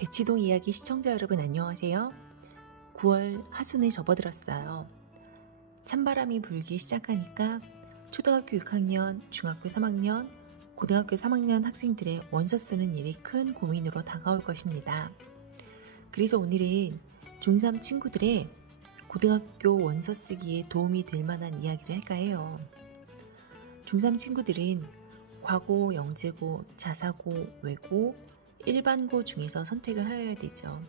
대치동 이야기 시청자 여러분 안녕하세요. 9월 하순에 접어들었어요. 찬바람이 불기 시작하니까 초등학교 6학년, 중학교 3학년, 고등학교 3학년 학생들의 원서 쓰는 일이 큰 고민으로 다가올 것입니다. 그래서 오늘은 중3 친구들의 고등학교 원서 쓰기에 도움이 될 만한 이야기를 할까 해요. 중3 친구들은 과고, 영재고, 자사고, 외고, 일반고 중에서 선택을 하여야 되죠.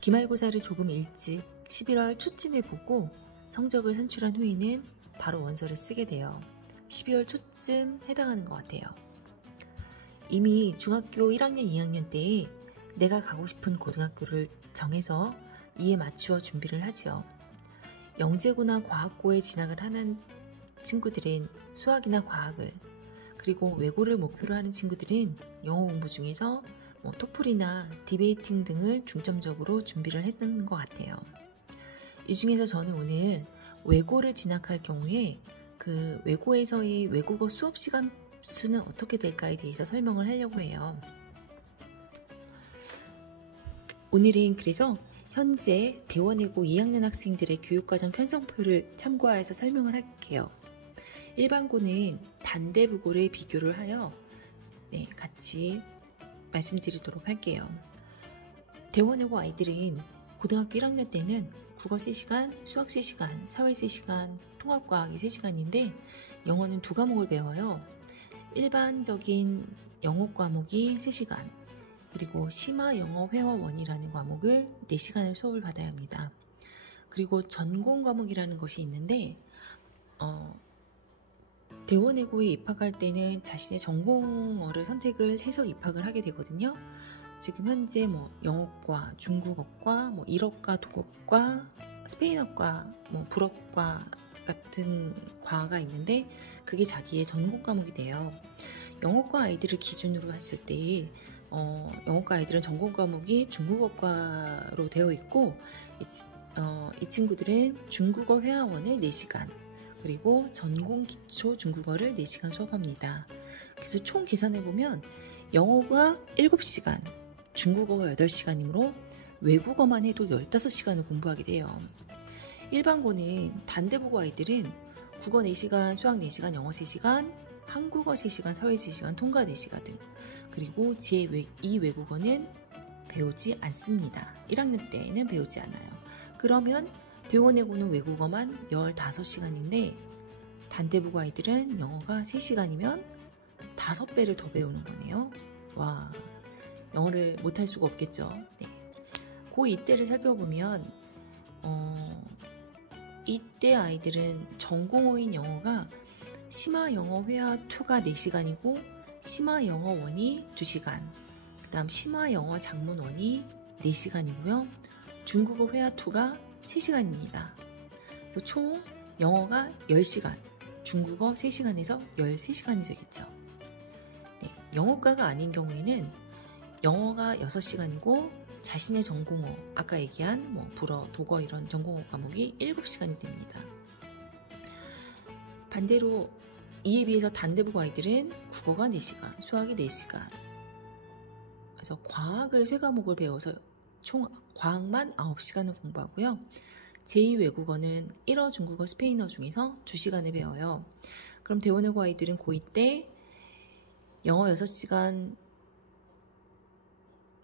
기말고사를 조금 일찍 11월 초쯤에 보고 성적을 산출한 후에는 바로 원서를 쓰게 돼요. 12월 초쯤 해당하는 것 같아요. 이미 중학교 1학년, 2학년 때에 내가 가고 싶은 고등학교를 정해서 이에 맞추어 준비를 하죠. 영재고나 과학고에 진학을 하는 친구들은 수학이나 과학을, 그리고 외고를 목표로 하는 친구들은 영어 공부 중에서 토플이나 디베이팅 등을 중점적으로 준비를 했던 것 같아요. 이 중에서 저는 오늘 외고를 진학할 경우에 그 외고에서의 외국어 수업 시간 수는 어떻게 될까에 대해서 설명을 하려고 해요. 오늘은 그래서 현재 대원외고 2학년 학생들의 교육과정 편성표를 참고하여서 설명을 할게요. 일반고는 단대부고를 비교를 하여 같이 말씀드리도록 할게요. 대원외고 아이들은 고등학교 1학년 때는 국어 3시간, 수학 3시간, 사회 3시간, 통합과학이 3시간인데 영어는 2과목을 배워요. 일반적인 영어 과목이 3시간, 그리고 심화 영어 회화원이라는 과목을 4시간을 수업을 받아야 합니다. 그리고 전공 과목이라는 것이 있는데 대원외고에 입학할 때는 자신의 전공어를 선택을 해서 입학을 하게 되거든요. 지금 현재 영어과, 중국어과, 일어과, 독어과, 스페인어과, 불어과 같은 과가 있는데 그게 자기의 전공 과목이 돼요. 영어과 아이들을 기준으로 했을 때 영어과 아이들은 전공 과목이 중국어과로 되어 있고 이 친구들은 중국어 회화원을 4시간, 그리고 전공 기초 중국어를 4시간 수업합니다. 그래서 총 계산해보면 영어가 7시간, 중국어가 8시간이므로 외국어만 해도 15시간을 공부하게 돼요. 일반고는 단대부고 아이들은 국어 4시간, 수학 4시간, 영어 3시간, 한국어 3시간, 사회 3시간, 통과 4시간 등, 그리고 제2 외국어는 배우지 않습니다. 1학년 때는 배우지 않아요. 그러면 대원외고는 외국어만 15시간인데 단대부고 아이들은 영어가 3시간이면 5배를 더 배우는 거네요. 와, 영어를 못할 수가 없겠죠. 고2 때를 살펴보면 이때 아이들은 전공어인 영어가 심화 영어 회화 2가 4시간이고 심화 영어 1이 2시간, 그 다음 심화 영어 작문 1이 4시간이고요. 중국어 회화 2가 3시간입니다. 그래서 총 영어가 10시간, 중국어 3시간에서 13시간이 되겠죠. 영어과가 아닌 경우에는 영어가 6시간이고 자신의 전공어, 아까 얘기한 불어, 독어 이런 전공어 과목이 7시간이 됩니다. 반대로 이에 비해서 단대부고 아이들은 국어가 4시간, 수학이 4시간, 그래서 과학을 3과목을 배워서 총 과학만 9시간을 공부하고요. 제2 외국어는 일어, 중국어, 스페인어 중에서 2시간을 배워요. 그럼 대원외고 아이들은 고2 때 영어 6시간,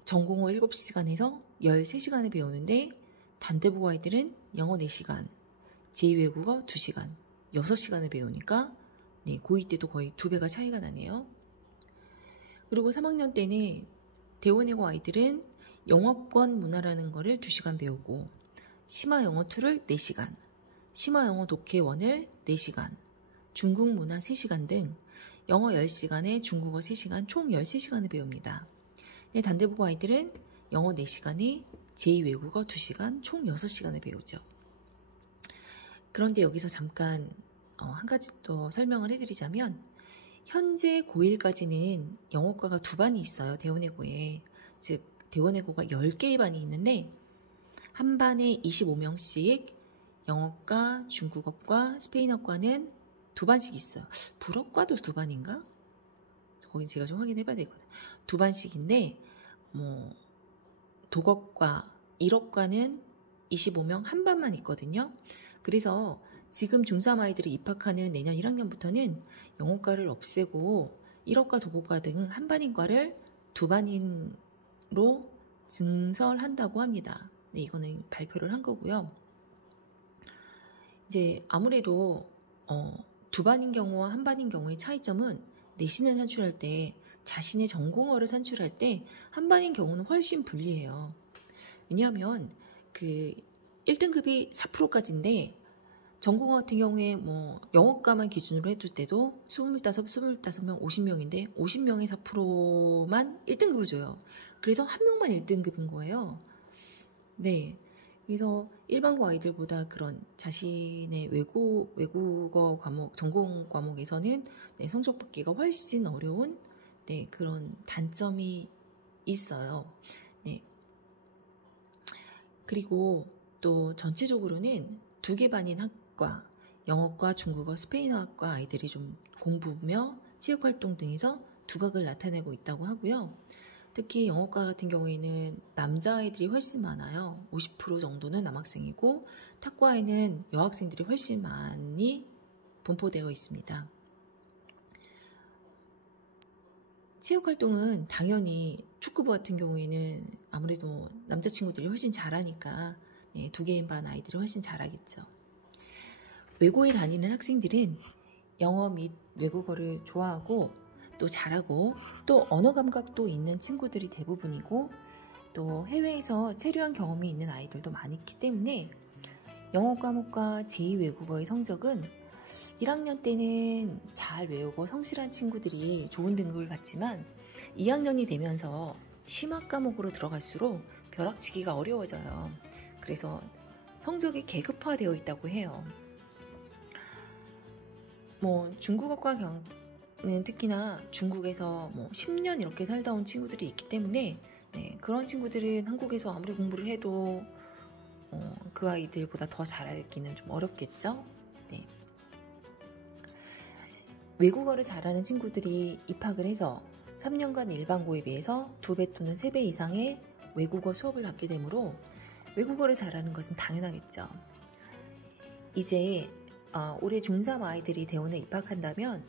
전공어 7시간에서 13시간을 배우는데 단대부고 아이들은 영어 4시간, 제2 외국어 2시간, 6시간을 배우니까 고2 때도 거의 2배가 차이가 나네요. 그리고 3학년 때는 대원외고 아이들은 영어권 문화라는 거를 2시간 배우고 심화 영어 2를 4시간, 심화 영어 독해 1을 4시간, 중국 문화 3시간 등 영어 10시간에 중국어 3시간 총 13시간을 배웁니다. 단대부고 아이들은 영어 4시간에 제2 외국어 2시간 총 6시간을 배우죠. 그런데 여기서 잠깐 한 가지 더 설명을 해드리자면 현재 고1까지는 영어과가 2반이 있어요. 대원외고에. 즉 대원외고가 10개의 반이 있는데 한 반에 25명씩 영어과, 중국어과, 스페인어과는 2반씩 있어요. 불어과도 2반인가? 거긴 제가 좀 확인해 봐야 되거든요. 2반씩인데 뭐 도곡과 1억과는 25명 한 반만 있거든요. 그래서 지금 중3 아이들이 입학하는 내년 1학년부터는 영어과를 없애고 1억과 도곡과 등 한 반인 과를 두 반인으로 증설한다고 합니다. 네, 이거는 발표를 한 거고요. 이제 아무래도 두 반인 경우와 한 반인 경우의 차이점은 내신을 산출할 때, 자신의 전공어를 산출할 때 한 반인 경우는 훨씬 불리해요. 왜냐하면 그 1등급이 4%까지인데 전공어 같은 경우에 뭐 영어과만 기준으로 해둘 때도 25명 50명인데 50명의 4%만 1등급을 줘요. 그래서 한 명만 1등급인 거예요. 네. 그래서 일반고 아이들보다 그런 자신의 외국어 과목, 전공 과목에서는 네, 성적 받기가 훨씬 어려운 네, 그런 단점이 있어요. 네. 그리고 또 전체적으로는 두 개 반인 학과, 영어과, 중국어, 스페인어학과 아이들이 좀 공부며 체육활동 등에서 두각을 나타내고 있다고 하고요. 특히 영어과 같은 경우에는 남자아이들이 훨씬 많아요. 50% 정도는 남학생이고 탁과에는 여학생들이 훨씬 많이 분포되어 있습니다. 체육활동은 당연히 축구부 같은 경우에는 아무래도 남자친구들이 훨씬 잘하니까 네, 두 개인 반 아이들이 훨씬 잘하겠죠. 외고에 다니는 학생들은 영어 및 외국어를 좋아하고 또 잘하고 또 언어 감각도 있는 친구들이 대부분이고 또 해외에서 체류한 경험이 있는 아이들도 많기 때문에 영어 과목과 제2외국어의 성적은 1학년 때는 잘 외우고 성실한 친구들이 좋은 등급을 받지만 2학년이 되면서 심화 과목으로 들어갈수록 벼락치기가 어려워져요. 그래서 성적이 계급화되어 있다고 해요. 뭐 중국어과는 특히나 중국에서 뭐 10년 이렇게 살다 온 친구들이 있기 때문에 네, 그런 친구들은 한국에서 아무리 공부를 해도 그 아이들보다 더 잘하기는 좀 어렵겠죠? 네. 외국어를 잘하는 친구들이 입학을 해서 3년간 일반고에 비해서 2배 또는 3배 이상의 외국어 수업을 받게 되므로 외국어를 잘하는 것은 당연하겠죠. 이제 올해 중3 아이들이 대원에 입학한다면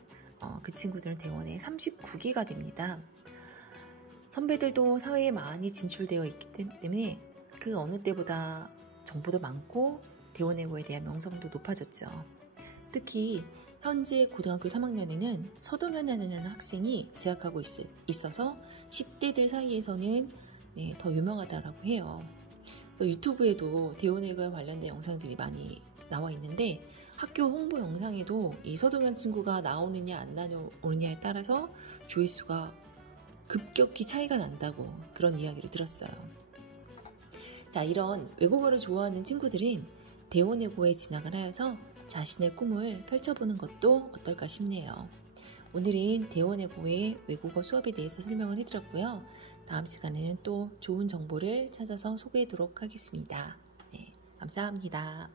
그 친구들은 대원에 39기가 됩니다. 선배들도 사회에 많이 진출되어 있기 때문에 그 어느 때보다 정보도 많고 대원외고에 대한 명성도 높아졌죠. 특히 현재 고등학교 3학년에는 서동현이라는 학생이 재학하고 있어서 10대들 사이에서는 네, 더 유명하다라고 해요. 그래서 유튜브에도 대원외고에 관련된 영상들이 많이 나와 있는데 학교 홍보 영상에도 이 서동현 친구가 나오느냐 안 나오느냐에 따라서 조회수가 급격히 차이가 난다고 그런 이야기를 들었어요. 자, 이런 외국어를 좋아하는 친구들은 대원외고에 진학을 하여서 자신의 꿈을 펼쳐보는 것도 어떨까 싶네요. 오늘은 대원외고의 외국어 수업에 대해서 설명을 해드렸고요. 다음 시간에는 또 좋은 정보를 찾아서 소개하도록 하겠습니다. 네, 감사합니다.